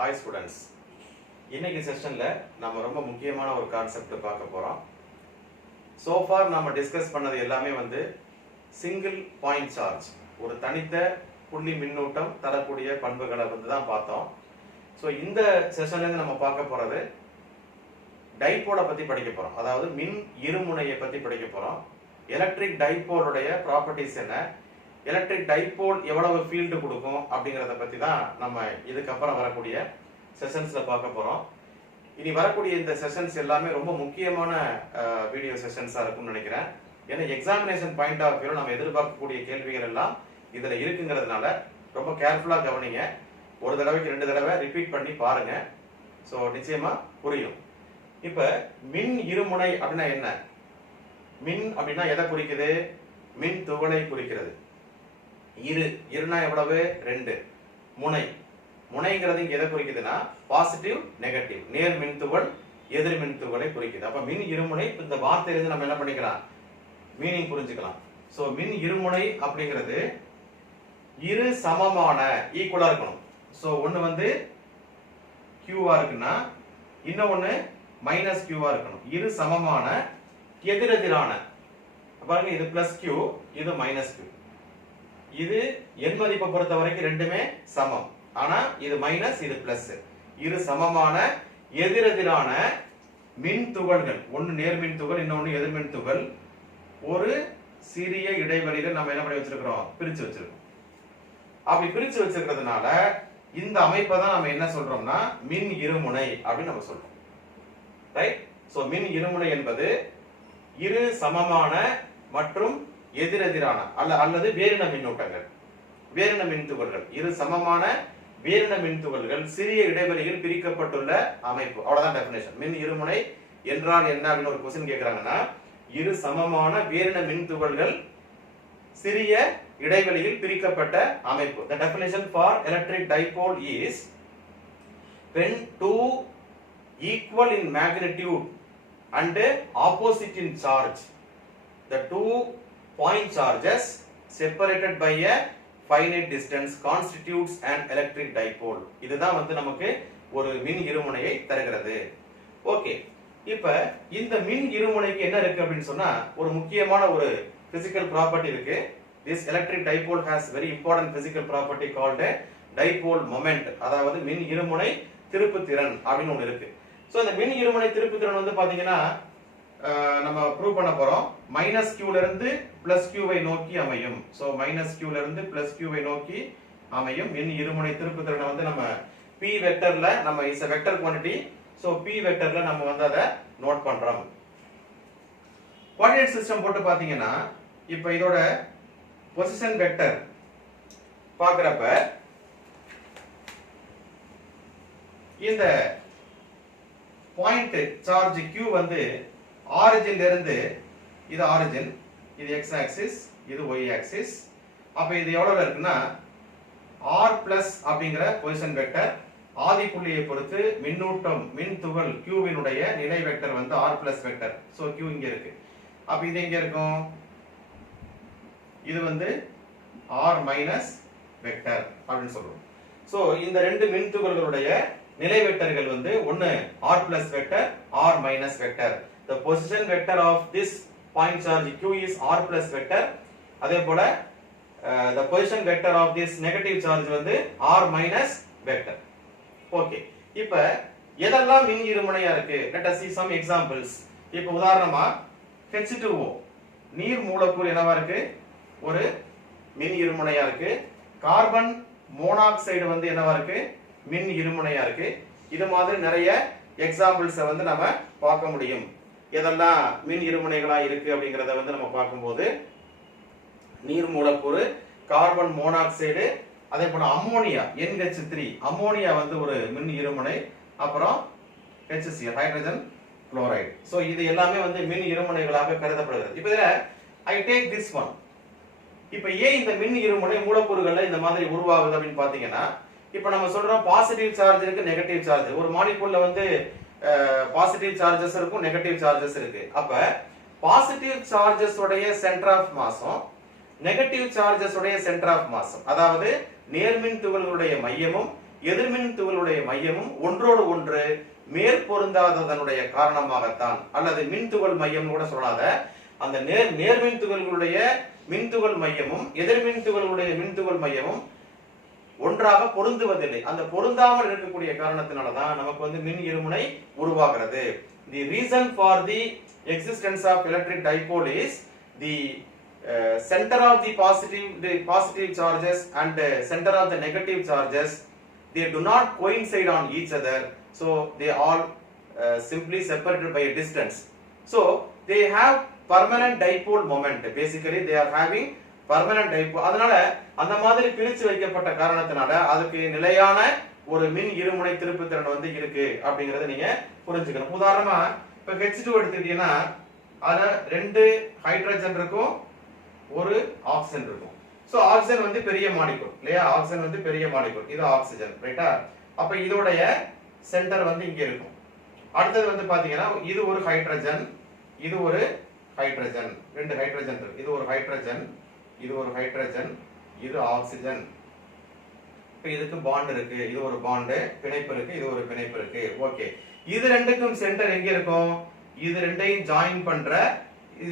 Hi students. இன்னைக்கு செஷன்ல நம்ம ரொம்ப முக்கியமான ஒரு கான்செப்ட் பார்க்க போறோம். So far நாம டிஸ்கஸ் பண்ணது எல்லாமே சிங்கிள் பாயிண்ட் சார்ஜ், ஒரு தனித்த புள்ளி மின்னூட்டம் தரக்கூடிய பண்புகளை தான் பார்த்தோம். ஸோ இந்த செஷன்ல இருந்து நம்ம பார்க்க போறது டைபோலை பத்தி படிக்க போறோம். அதாவது மின் இருமுனையை பத்தி படிக்க போறோம். எலக்ட்ரிக் டைபோலுடைய ப்ராப்பர்ட்டிஸ் என்ன, எலக்ட்ரிக் டைபோல் எவ்வளவு ஃபீல்டு கொடுக்கும் அப்படிங்கறத பத்தி தான் நம்ம இதுக்கப்புறம் வரக்கூடிய செஷன்ஸ்ல பார்க்க போறோம். இனி வரக்கூடிய இந்த செஷன்ஸ் எல்லாமே ரொம்ப முக்கியமான வீடியோ செஷன்ஸா இருக்கும்னு நினைக்கிறேன். ஏன்னா எக்ஸாமினேஷன் பாயிண்ட் ஆஃப் வியூ நம்ம எதிர்பார்க்கக்கூடிய கேள்விகள் எல்லாம் இதுல இருக்குங்கிறதுனால ரொம்ப கேர்ஃபுல்லா கவனிங்க. ஒரு தடவைக்கு 2 தடவை ரிப்பீட் பண்ணி பாருங்க. ஸோ நிச்சயமா புரியும். இப்ப மின் இருமுனை அப்படின்னா என்ன? மின் அப்படின்னா எதை குறிக்குது? மின் துகளை குறிக்கிறது. இருனா எவ்வளவு? 2. முனைங்கிறது இங்க எதை குறிக்குதுன்னா பாசிட்டிவ் நெகட்டிவ், நேர் மின் துகள் எதிர் மின் துகளை குறிக்குது. அப்ப மின் இருமுனை இந்த வார்த்தையிலிருந்து நம்ம என்ன பண்ணிக்கலாம், மீனிங் புரிஞ்சுக்கலாம். சோ மின் இருமுனை அப்படிங்கிறது இரு சமமான ஈக்குவலா இருக்கணும். சோ ஒன்னு கியூவா இருக்குன்னா இன்னொன்னு மைனஸ் கியூவா இருக்கணும். இரு சமமான எதிரெதிரான, பாருங்க இது பிளஸ் கியூ, இது மைனஸ் கியூ. இது எண் மதிப்பை பொறுத்த வரைக்கும் ரெண்டுமே சமம். ஆனா இது மைனஸ், இது பிளஸ். இரு சமமான எதிரெதிரான மின் துகள்கள், ஒன்னு நேர்மின் துகள் இன்னொன்னு எதிர்மின் துகள், ஒரு சிறிய இடைவெளியில நம்ம என்ன பண்ணி வச்சிருக்கிறோம், பிரிச்சு வச்சிருக்கோம். அப்படி பிரிச்சு வச்சிருக்கிறதுனால இந்த அமைப்பை தான் நம்ம என்ன சொல்றோம்னா மின் இருமுனை அப்படின்னு நம்ம சொல்றோம். ரைட்? சோ மின் இருமுனை என்பது இரு சமமான மற்றும் எதிரெதிரான அல்லது வேறின மின்னூட்டங்கள், வேறின மின் துகள்கள், இரு சமமான வேறின மின் துகள்கள் சிறிய இடைவெளியில் பிரிக்கப்பட்டுள்ள அமைப்பு. அவ்வளவுதான் டெஃபினேஷன். மின் இருமுனை என்றால் என்ன அப்படின்னு ஒரு क्वेश्चन கேக்குறாங்கன்னா, இரு சமமான வேறின மின் துகள்கள் சிறிய இடைவெளியில் பிரிக்கப்பட்ட அமைப்பு. The definition for electric dipole is when two equal in magnitude and opposite in charge, the two point charges separated by a finite distance constitutes an electric dipole. இதுதான் நமக்கு ஒரு மின் இருமுனையை தருகிறது. ஓகே, இப்ப இந்த மின் இருமுனைக்கு என்ன இருக்கு அப்படின்னு சொன்னா ஒரு முக்கியமான ஒரு physical property இருக்கு. This electric dipole has very important physical property called a dipole moment. அதாவது மின் இருமுனை திருப்புத்திறன் அப்படின்னு ஒன்று இருக்கு. சோ இந்த மின் இருமுனை திருப்புத்திறன் பாத்தீங்கன்னா நம்ம ப்ரூவ் பண்ண போறோம். மைனஸ் கியூல இருந்து பிளஸ் கியூவை நோக்கி அமையும். சோ மைனஸ் கியூல இருந்து பிளஸ் கியூவை நோக்கி அமையும் மின் இருமுனை திருப்புத்திறனை நம்ம பி வெக்டர்ல, நம்ம is a vector quantity, so B வெக்டர்ல நம்ம அதை நோட் பண்றோம். கோஆர்டினேட் சிஸ்டம் போட்டு பாத்தீங்கன்னா இப்போ இதோட பொசிஷன் வெக்டர் பார்க்கறப்ப இந்த பாயிண்ட் சார்ஜ் Q ஆரிஜின்ல இருந்து, இது ஆரிஜின், இது x ஆக்சிஸ், இது y ஆக்சிஸ். அப்ப இது எவ்வளவு இருக்குன்னா r பிளஸ் அப்படிங்கிற பொசிஷன் வெக்டர், ஆதி புள்ளியை பொறுத்து மின்னூட்டம் மின் துகள் Q வினுடைய நிலை vector r plus vector. So Q இங்க இருக்கு. அப்ப இது எங்க இருக்கும், இது r மைனஸ் வெக்டர் அப்படின்னு சொல்றோம். சோ இந்த ரெண்டு மின் துகள்களுடைய நிலை வெக்டர்கள் ஒன்னு r plus vector, r minus vector. The position vector of this point charge Q is r plus vector. அதே போல the position vector of this negative charge r minus vector. Okay. இப்ப எதெல்லாம் மின் இருமுனையா இருக்கு? Let us see some examples. இப்ப உதாரணமா H2O நீர் மூலக்கூறு என்னவா இருக்கு, ஒரு மின் இருமுனையா இருக்கு. கார்பன் மோனாக்சைடு என்னவா இருக்கு, மின் இருமுனையா இருக்கு. இது மாதிரி நிறைய எக்ஸாம்பிள்ஸ் நம்ம பார்க்க முடியும். எதெல்லாம் மின் இருமுனைகளா இருக்கு அப்படிங்கறத நம்ம பார்க்கும்போது நீர் மூலக்கூறு, கார்பன் மோனாக்சைடு, அதே போல அம்மோனியா NH3, அம்மோனியா ஒரு மின் இருமுனை, அப்புறம் HCl ஹைட்ரஜன் குளோரைடு. சோ இது எல்லாமே மின் இருமுனைகளாக கருதப்படுகிறது. இப்போ இதுல ஐ டேக் திஸ் ஒன். இப்போ ஏன் இந்த மின் இருமுனை மூலக்கூறுகள்ல இந்த மாதிரி உருவாகுது அப்படின்னு பாத்தீங்கன்னா, இப்போ நம்ம சொல்றோம் பாசிட்டிவ் சார்ஜ் இருக்கு, நெகட்டிவ் சார்ஜ். ஒரு மாலிகூல்ல பாசிட்டிவ் சார்ஜஸ் இருக்கும், நெகட்டிவ் சார்ஜஸ் இருக்கு. அப்ப பாசிட்டிவ் சார்ஜஸ் உடைய சென்டர் ஆஃப் மாஸும் நெகட்டிவ் சார்ஜஸ் உடைய சென்டர் ஆஃப் மாஸும், அதாவது நேர்மின் துகள்களுடைய மையமும் எதிர்மின் துகளுடைய மையமும் ஒன்றோடு ஒன்று மேற்பொருந்தாததனுடைய காரணமாகத்தான், அல்லது மின்துகள் மையம் கூட சொல்லாத அந்த நேர்மின் துகள்களுடைய மின்துகள் மையமும் எதிர்மின் துகளுடைய மின்துகள் மையமும் ஒன்றாக பொருந்துவதில்லை. அந்த பொருந்தாமல் இருக்கக்கூடிய காரணத்தினாலதான் நமக்கு வந்து மின் இருமுனை உருவாகிறது. The reason for the existence of electric dipole is the center of the positive charges and center of the negative charges, they do not coincide on each other, so they all simply separated by a distance. So they have permanent dipole moment. Basically they are having permanent dipole. அதனால அந்த மாதிரி பிரிச்சு வைக்கப்பட்ட காரணத்தினால அதுக்கு நிலையான ஒரு மின் இருமுனை திருப்புத்திறன் வந்து இருக்கு அப்படிங்கறத நீங்க புரிஞ்சுக்கணும். உதாரணமா இப்ப H2 எடுத்துக்கிட்டீங்கன்னா அதுல 2 ஹைட்ரஜன் இருக்கும், ஒரு ஆக்சிஜன் இருக்கும். சோ ஆக்சிஜன் வந்து பெரிய மாலிக்யூல் இல்லையா, ஆக்சிஜன் வந்து பெரிய மாலிக்யூல், இது ஆக்சிஜன் ரைட்டா. அப்ப இதோடைய சென்டர் வந்து இங்க இருக்கும். அடுத்தது வந்து பாத்தீங்கன்னா இது ஒரு ஹைட்ரஜன், இது ஒரு ஹைட்ரஜன், 2 ஹைட்ரஜன் இருக்கு. இது ஒரு ஹைட்ரஜன், இது ஒரு ஹைட்ரஜன், இது ஆக்சிஜன். இப்ப இதுக்கு பாண்ட் இருக்கு, இது ஒரு பாண்ட், பிணைப்பு இருக்கு, இது ஒரு பிணைப்பு இருக்கு. ஓகே, இது ரெண்டுக்கும் சென்டர் எங்க இருக்கும்? இது ரெண்டையும் ஜாயின் பண்ற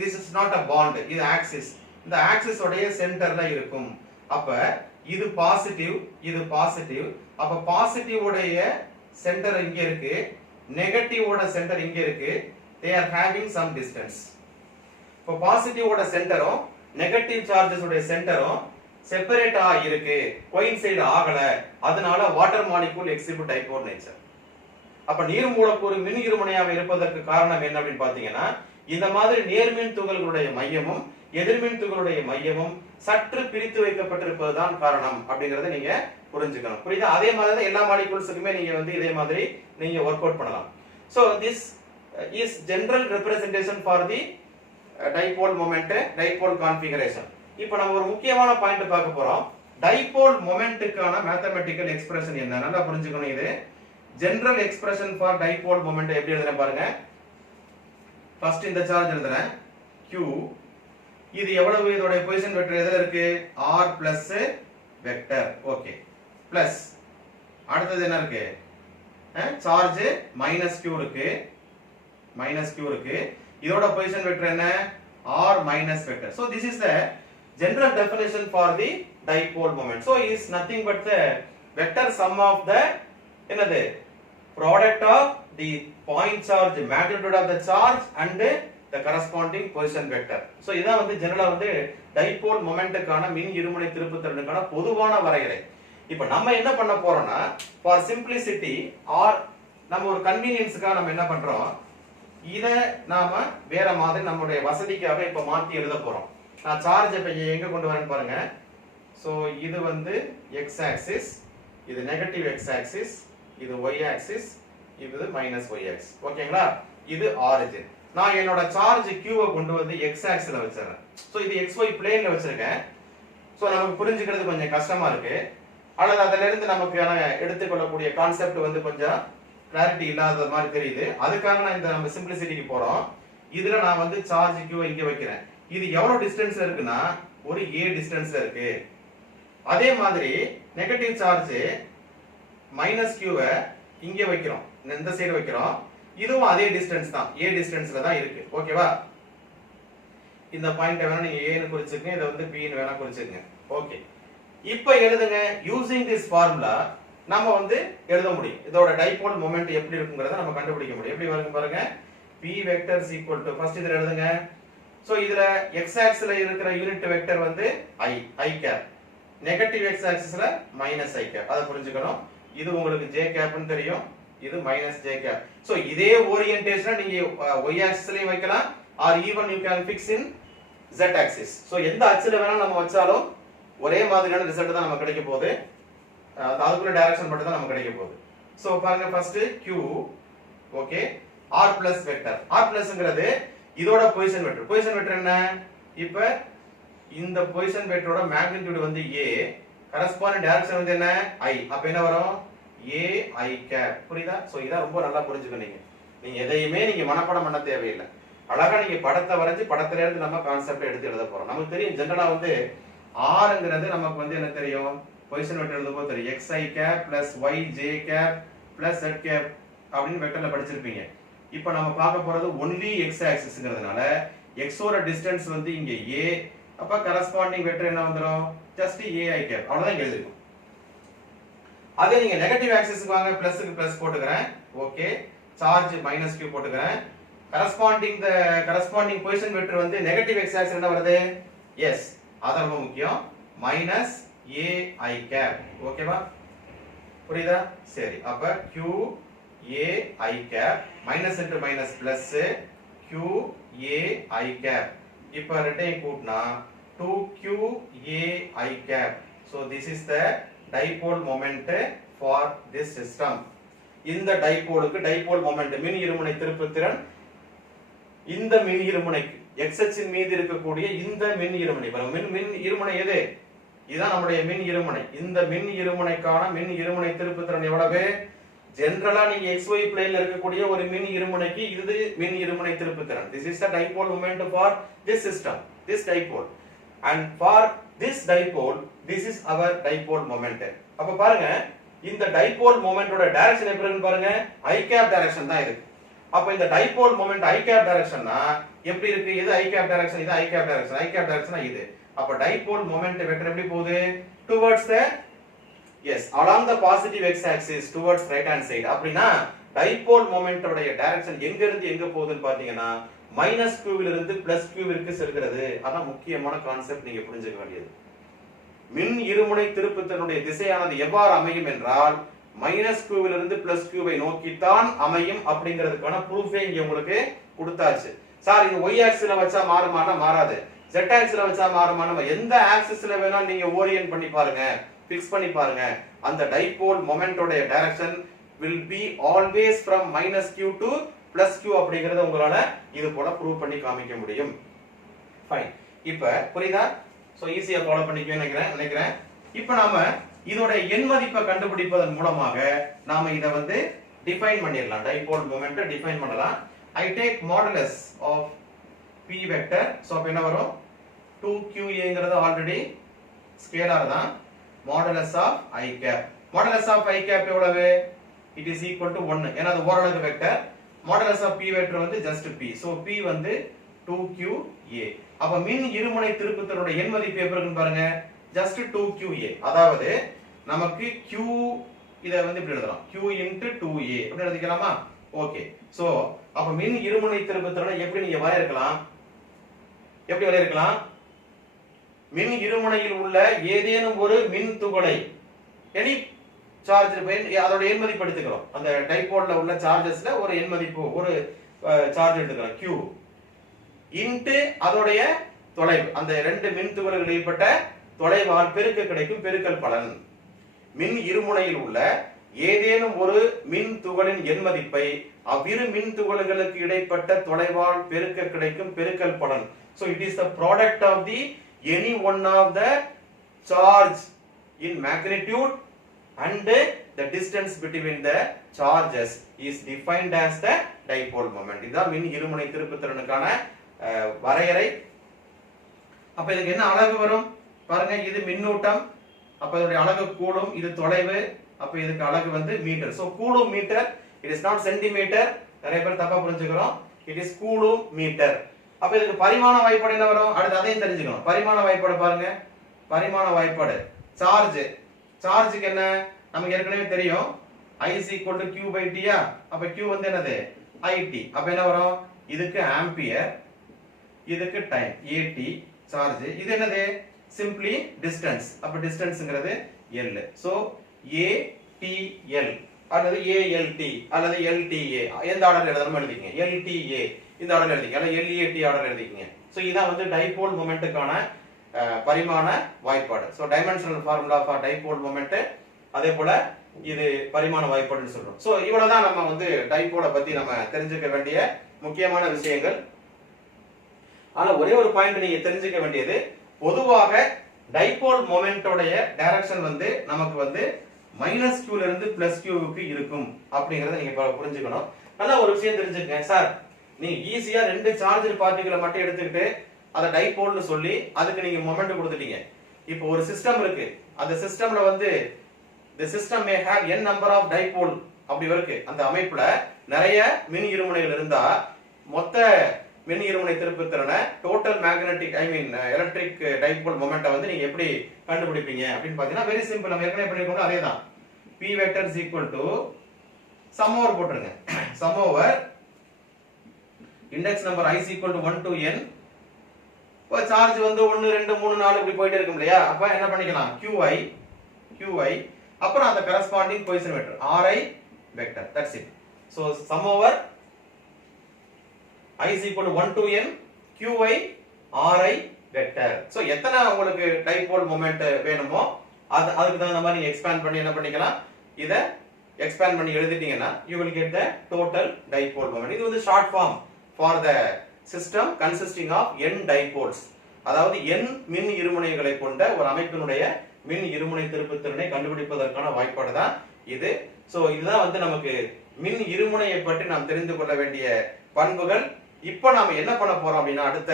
this is not a bond, இது ஆக்சிஸ். இந்த ஆக்சிஸ் உடைய சென்டர்ல இருக்கும். அப்ப இது பாசிட்டிவ், இது பாசிட்டிவ். அப்ப பாசிட்டிவ் உடைய சென்டர் இங்க இருக்கு, நெகட்டிவ் ஓட சென்டர் இங்க இருக்கு. they are having some distance. இப்ப பாசிட்டிவ் ஓட சென்டரும் நெகட்டிவ் சார்ஜஸ் உடைய சென்டரும் செப்பரேட் இருக்கு, கோயின்சைட் ஆகல. அதனால water molecule exhibit dipole nature. அப்ப நீர் மூலக்கூறு மின் இருமுனையாக இருப்பதற்கு காரணம் என்ன அப்படின்னு பாத்தீங்கன்னா இந்த மாதிரி நேர்மின் துகள்களுடைய மையமும் எதிர்மின் துகளுடைய மையமும் சற்று பிரித்து வைக்கப்பட்டிருப்பதுதான் காரணம் அப்படிங்கறத நீங்க புரிஞ்சுக்கணும். புரியுதா? அதே மாதிரி தான் எல்லா மாலிகூல்ஸுக்குமே நீங்க வந்து இதே மாதிரி நீங்க ஒர்க் அவுட் பண்ணலாம். So this is general representation for the dipole moment, dipole configuration. இப்போ நம்ம ஒரு முக்கியமான பாயிண்ட் பார்க்க போறோம். டைபோல் மொமெண்ட்டுக்கான மேத்தமெட்டிக்கல் எக்ஸ்பிரஷன் என்ன நல்லா புரிஞ்சுக்கணும். இது general expression for dipole moment எப்படி எழுதுறேன் பாருங்க. ஃபர்ஸ்ட் இந்த சார்ஜ் எழுதுறேன் Q. இது எவ்வளவு? இதோட பொசிஷன் வெக்டர் எதுல இருக்கு? R plus vector. Okay, plus அடுத்தது என்ன இருக்கு? சார்ஜ் மைனஸ் Q இருக்கு, மைனஸ் Q இருக்கு. இதோட பொசிஷன் வெக்டர் என்ன? R minus vector. So this is the general definition for the dipole moment. So it is nothing but the vector sum of the என்னது product of the point charge, magnitude of the charge and the corresponding position vector. So இதான் வந்து ஜெனரலா வந்து dipole மொமெண்ட்டுக்கான மின் இருமுனை திருப்புத்திறனுக்கான பொதுவான வரையறை. இப்போ நம்ம என்ன பண்ண போறோம்னா for simplicity or நம்ம ஒரு கன்வீனியன்ஸ்க்காக நம்ம என்ன பண்றோம், இத நாம வேற மாதிரி நம்மளுடைய வசதிக்காக இப்ப மாத்தி எழுத போறோம். நான் சார்ஜ் இப்ப எங்க கொண்டு வரேன்னு பாருங்க. சோ இது வந்து x ஆக்சிஸ், இது நெகட்டிவ் x ஆக்சிஸ், இது y ஆக்சிஸ், இது மைனஸ் y ஆக்சிஸ். ஓகேங்களா? இது ஆரிஜின். நான் என்னோட சார்ஜ் q கொண்டு வந்து x ஆக்சிஸ்ல வச்சிரேன். சோ இது xy பிளேன்ல வச்சிருக்கேன். சோ நமக்கு புரிஞ்சுக்கிறது கொஞ்சம் கஷ்டமா இருக்கு. அல்லது அதில இருந்து நமக்கு எடுத்துக்கொள்ளக்கூடிய கான்செப்ட் வந்து கொஞ்சம் கிளாரிட்டி இல்லாத மாதிரி தெரியுது. அதுக்காக நான் இந்த நம்ம சிம்பிளிசிட்டிக்கு போறோம். இதுல நான் வந்து சார்ஜ் q இங்க வைக்கிறேன். இது எவ்வளவு டிஸ்டன்ஸ்ல இருக்குன்னா ஒரு a டிஸ்டன்ஸ்ல இருக்கு. அதே மாதிரி நெகட்டிவ் சார்ஜ் மைனஸ் q இங்க வைக்கிறோம், இந்த சைடு வைக்கிறோம். இதுவும் அதே டிஸ்டன்ஸ் தான், a டிஸ்டன்ஸ்ல தான் இருக்கு. ஓகேவா? இந்த பாயிண்ட் வேணா நீங்க a ன்னு குறிச்சுக்கங்க, இத வந்து b ன்னு வேணா குறிச்சுக்கங்க. ஓகே, இப்போ எழுதுங்க. யூசிங் திஸ் ஃபார்முலா நம்ம வந்து எழுத முடியும். இதோட டைபோல் மொமெண்ட் எப்படி இருக்குங்கறத நம்ம கண்டுபிடிக்க முடியும். எப்படி வருங்க பாருங்க. p vector is equal to first இதுல எழுதுங்க. சோ இதுல x ஆக்சிஸ்ல இருக்கிற யூனிட் வெக்டர் வந்து i கேப், நெகட்டிவ் x ஆக்சிஸ்ல மைனஸ் i கேப். அத புரிஞ்சுக்கணும். இது உங்களுக்கு j கேப்னு தெரியும், இது மைனஸ் j கேப். சோ இதே ஓரியன்டேஷனை நீங்க y ஆக்சிஸ்லயும் வைக்கலாம் or even you can fix in z axis. So எந்த அச்சுல வேணா நம்ம வச்சாலும் ஒரே மாதிரியான ரிசல்ட் தான் நமக்கு கிடைக்க போகுது. அதுக்குள்ள டைரக்ஷன் மட்டும் தான் நமக்கு கிடைக்க போகுது. சோ பாருங்க, first q okay, r plus vector. r பிளஸ்ங்கிறது இதோட பொசிஷன் வெக்டர். பொசிஷன் வெக்டர் என்ன? இப்போ இந்த பொசிஷன் வெக்டரோட மேக்னிட்யூட் வந்து a, கரஸ்பாண்டிங் டைரக்ஷன் வந்து என்ன? i. அப்ப என்ன வரும்? a i cap. புரியுதா? சோ இத ரொம்ப நல்லா புரிஞ்சுக்கணும். நீங்க எதையுமே நீங்க மனப்பாடம் பண்ண தேவையில்லை. அழகா நீங்க படத்தை வரைஞ்சு படத்துல இருந்து நம்ம கான்செப்ட் எடுத்து எழுத போறோம். நமக்கு தெரியும் ஜெனரலா வந்து rங்கிறது நமக்கு வந்து என்ன தெரியும்? பொசிஷன் வெக்டர் எழுதும்போது தெரியும் xi cap plus yj cap plus z cap அப்படின்னு வெக்டர்ல படிச்சிருப்பீங்க. இப்போ நம்ம பார்க்க போறது only x ஆக்சிஸ்ங்கிறதுனால x ஓட டிஸ்டன்ஸ் வந்து இங்க a, அப்ப கரஸ்பாண்டிங் வெக்டர் என்ன வந்துரும் just ai cap அவ்வளவுதான் எழுதிருக்கும். அதே நீங்க நெகட்டிவ் ஆக்சிஸ்க்கு வாங்க, பிளஸ்க்கு பிளஸ் போட்டுக்கறேன். ஓகே, சார்ஜ் q போட்டுக்கறேன். கரஸ்பாண்டிங் பொசிஷன் வெக்டர் வந்து நெகட்டிவ் x ஆக்சிஸ் என்ன வருது? எஸ், அது ரொம்ப முக்கியம். ai cap. ஓகேவா? புரியுதா? சரி, அப்ப ai cap minus into minus plus ai cap. இப்ப ரெண்டையும் கூட்டினா 2qai cap. So this is the dipole moment for this system. இந்த டைபோலுக்கு டைபோல் மொமெண்ட் மின் இருமுனை திருப்புத்திறன் இந்த மின் இருமுனைக்கு x அச்சின் மீது இருக்கக்கூடிய இந்த மின் இருமுனை மின் இருமுனை எது? இதுதான் நம்முடைய மின் இருமுனை. இந்த மின் இருமுனைக்கான மின் இருமுனை திருப்புத்திறன் எவ்வளவு? ஜெனரலா நீங்க xy பிளேன்ல இருக்கக்கூடிய ஒரு மின் இருமுனைக்கு இது மின் இருமுனை திருப்புத்திறன். This is the dipole moment for this system, this dipole. And for this dipole, this is our dipole moment. அப்ப பாருங்க, இந்த டைபோல் மொமெண்டோட டைரக்ஷன் எப்படி இருக்குன்னு பாருங்க. i cap டைரக்ஷன் தான் இது. அப்ப இந்த டைபோல் மொமெண்ட் i cap டைரக்ஷன்னா எப்படி இருக்கு? இது i cap டைரக்ஷன், இது i cap direction. i cap டைரக்ஷனா இது. அப்ப டைபோல் மொமெண்ட் வெக்டர் எப்படி போகுது? towards the yes along the positive x axis towards right hand side. அப்படினா டைபோல் மொமெண்டோட டைரக்ஷன் எங்க இருந்து எங்க போகுதுன்னு பாத்தீங்கன்னா q ல இருந்து q விற்கு செல்கிறது. அதான் முக்கியமான கான்செப்ட் நீங்க புரிஞ்சுக்க வேண்டியது. மின் இருமுனை திருப்புத்திறனுடைய திசையானது எவ்வாறு அமையும் என்றால் q ல இருந்து q வை நோக்கித்தான் அமையும் அப்படிங்கிறதுக்கான ப்ரூஃபே இங்க உங்களுக்கு கொடுத்தாச்சு. சார் இது y ஆக்சிஸ்ல வச்சா மாறுமானா மாறாது, z ஆக்சிஸ்ல வச்சா மாறுமானா எந்த ஆக்சிஸ்ல வேணாலும் நீங்க ஓரியன்ட் பண்ணி பாருங்க, ஃபிக்ஸ் பண்ணி பாருங்க. அந்த டைபோல் மொமெண்டோட direction will be always from q to q அப்படிங்கறத உங்களால இது போல ப்ரூவ் பண்ணி காமிக்க முடியும். ஃபைன், இப்போ புரியுதா? சோ ஈஸியா ஃபாலோ பண்ணிக்குவேன்னு நினைக்கிறேன். இப்போ நாம இதோட எண் மதிப்பை கண்டுபிடிப்பதன் மூலமாக நாம இத வந்து டிஃபைன் பண்ணிடலாம். டைபோல் மொமெண்ட் டிஃபைன் பண்ணலாம். I take modulus of p vector. So அப்ப என்ன வரும்? 2qa ஆல்ரெடி ஸ்கேலார் தான். modulus of i cap. modulus of i cap எவ்வளவு? it is equal to 1. ஏன்னா அது ஓரலகு vector. modulus of p vector வந்து just p. so p வந்து 2qa. அப்ப மின் இருமுனை திருப்புத்திறனோட எண் மதிப்பு எப்படி இருக்குன்னு பாருங்க. just 2qa. அதாவது நமக்கு q இத வந்து இப்படி எழுதலாம். q into 2a அப்படி எழுதிக்கலாமா? ஓகே. சோ அப்ப மின் இருமுனை திருப்புத்திறனை எப்படி நீங்க வரையறுக்கலாம்? எப்படி வரையறுக்கலாம்? மின் இருமுனையில் உள்ள ஏதேனும் ஒரு மின் துகளை எனி சார்ஜ் அதோட எண் மதிப்பு எடுத்துக்கிறோம். அந்த டைபோல்ல உள்ள சார்ஜஸ்ல ஒரு எண் மதிப்பு ஒரு சார்ஜ் எடுத்துக்கிறோம் q இன்டு அதோடைய தொலைவு, அந்த ரெண்டு மின் துகள்களுக்கு இடைப்பட்ட தொலைவால் பெருக்க கிடைக்கும் பெருக்கல் பலன். மின் இருமுனையில் உள்ள ஏதேனும் ஒரு மின் துகளின் எண் மதிப்பை அவ்விரு மின் துகள்களுக்கு இடைப்பட்ட தொலைவால் பெருக்க கிடைக்கும் பெருக்கல் பலன். so it is the product of the any one of the charge in magnitude and the distance between the charges is defined as the dipole moment. இதுதான் மின் இருமுனை திருப்புத்திறனுக்கான வரையறை. அப்ப இதுக்கு என்ன அலகு வரும் பாருங்க. இது மின்னூட்டம், அப்ப இதோட அலகு கூலும், இது தொலைவு, அப்ப இதுக்கு அலகு வந்து metre. So coulomb metre, it is not centimetre. நிறைய பேர் தப்பா புரிஞ்சுக்கிறோம். it is coulomb metre. அப்ப இதுக்கு பரிமாண வாய்ப்பாடு என்ன வரும்? அடுத்து அதையும் தெரிஞ்சுக்கணும். பரிமாண வாய்ப்பாடு பாருங்க. பரிமாண வாய்ப்பாடு சார்ஜ், சார்ஜுக்கு என்ன நமக்கு ஏற்கனவே தெரியும். I is equal to q by t. அப்ப q வந்து என்னது? it. அப்ப என்ன வரும்? இதுக்கு ஆம்பியர், இதுக்கு டைம் at சார்ஜ். இது என்னது? Simply distance. அப்ப டிஸ்டன்ஸ்ங்கிறது l. சோ atl அல்லது alt அல்லது lta எந்த ஆர்டர்ல எழுதணுமோ எழுதிக்கங்க. lta இந்த ஆர்டர்ல எழுதிக்கங்க, அல்லது let ஆர்டர்ல எழுதிக்கங்க. சோ இதான் வந்து டைபோல் மொமெண்ட்டுக்கான பரிமாண வாய்ப்பாடு. So dimensional formula for dipole moment. அதே போல இது பரிமாண வாய்ப்பாடுன்னு சொல்றோம். சோ இவ்வளவுதான் நம்ம வந்து டைபோலை பத்தி நம்ம தெரிஞ்சுக்க வேண்டிய முக்கியமான விஷயங்கள். ஆனா ஒரே ஒரு பாயிண்ட் நீங்க தெரிஞ்சுக்க வேண்டியது, பொதுவாக டைபோல் மொமெண்டோட டைரக்ஷன் வந்து நமக்கு வந்து q ல இருந்து q க்கு இருக்கும் அப்படிங்கறத நீங்க புரிஞ்சுக்கணும். நல்ல ஒரு விஷயம் தெரிஞ்சுக்கங்க சார். நீங்க ஈஸியா ரெண்டு சார்ஜர் பார்ட்டிகளை மட்டும் எடுத்துக்கிட்டு அதை டைபோல்னு சொல்லி அதுக்கு நீங்க மொமெண்ட் கொடுத்துட்டீங்க. இப்போ ஒரு சிஸ்டம் இருக்கு, அந்த சிஸ்டம்ல வந்து the system may have n number of dipole அப்படி இருக்கு. அந்த அமைப்புல நிறைய மின் இருமுனைகள் இருந்தா மொத்த மின் இருமுனை திருப்புத்திறனை டோட்டல் மேக்னெட்டிக் எலக்ட்ரிக் டைபோல் மொமெண்ட்டை வந்து நீங்க எப்படி கண்டுபிடிப்பீங்க அப்படின்னு பாத்தீங்கன்னா வெரி சிம்பிள். நம்ம ஏற்கனவே பண்ணிருக்கோம் அதே தான். P vector is equal to sum over போட்டுருங்க. sum over index number I is equal to 1 to n. இப்போ சார்ஜ் வந்து 1 2 3 4 இப்படி போயிட்டே இருக்கும் இல்லையா? அப்ப என்ன பண்ணிக்கலாம்? qi அப்புறம் அந்த corresponding position vector ri vector. That's it. So sum over I is equal to 1 to n qi ri vector. So எத்தனை உங்களுக்கு டைபோல் மொமெண்ட் வேணுமோ அதுக்கு தகுந்த மாதிரி நீங்க எக்ஸ்பேண்ட் பண்ணி என்ன பண்ணிக்கலாம்? இத எக்ஸ்பேண்ட் பண்ணி எழுதிட்டீங்கன்னா you will get the total dipole moment. இது வந்து short form for the system consisting of n dipoles. அதாவது n மின் இருமுனைகளை கொண்ட ஒரு அமைப்பினுடைய மின் இருமுனை திருப்புத்திறனை கண்டுபிடிப்பதற்கான வாய்ப்பாடு தான் இது. சோ இதுதான் வந்து நமக்கு மின் இருமுனையை பற்றி நாம் தெரிந்து கொள்ள வேண்டிய பண்புகள். இப்போ நாம என்ன பண்ண போறோம் அப்படின்னா அடுத்த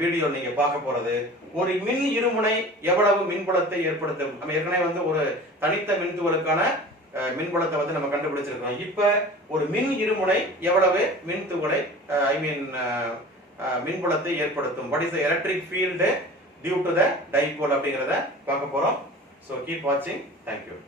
வீடியோ நீங்க பார்க்க போறது ஒரு மின் இருமுனை எவ்வளவு மின்புலத்தை ஏற்படுத்தும். நம்ம ஏற்கனவே வந்து ஒரு தனித்த மின்துகளுக்கான மின்புலத்தை வந்து நம்ம கண்டுபிடிச்சிருக்கோம். இப்ப ஒரு மின் இருமுனை எவ்வளவு மின்துகளை மின்புலத்தை ஏற்படுத்தும். what is the electric field due to the dipole அப்படிங்கறத பார்க்க போறோம். So keep watching. Thank you.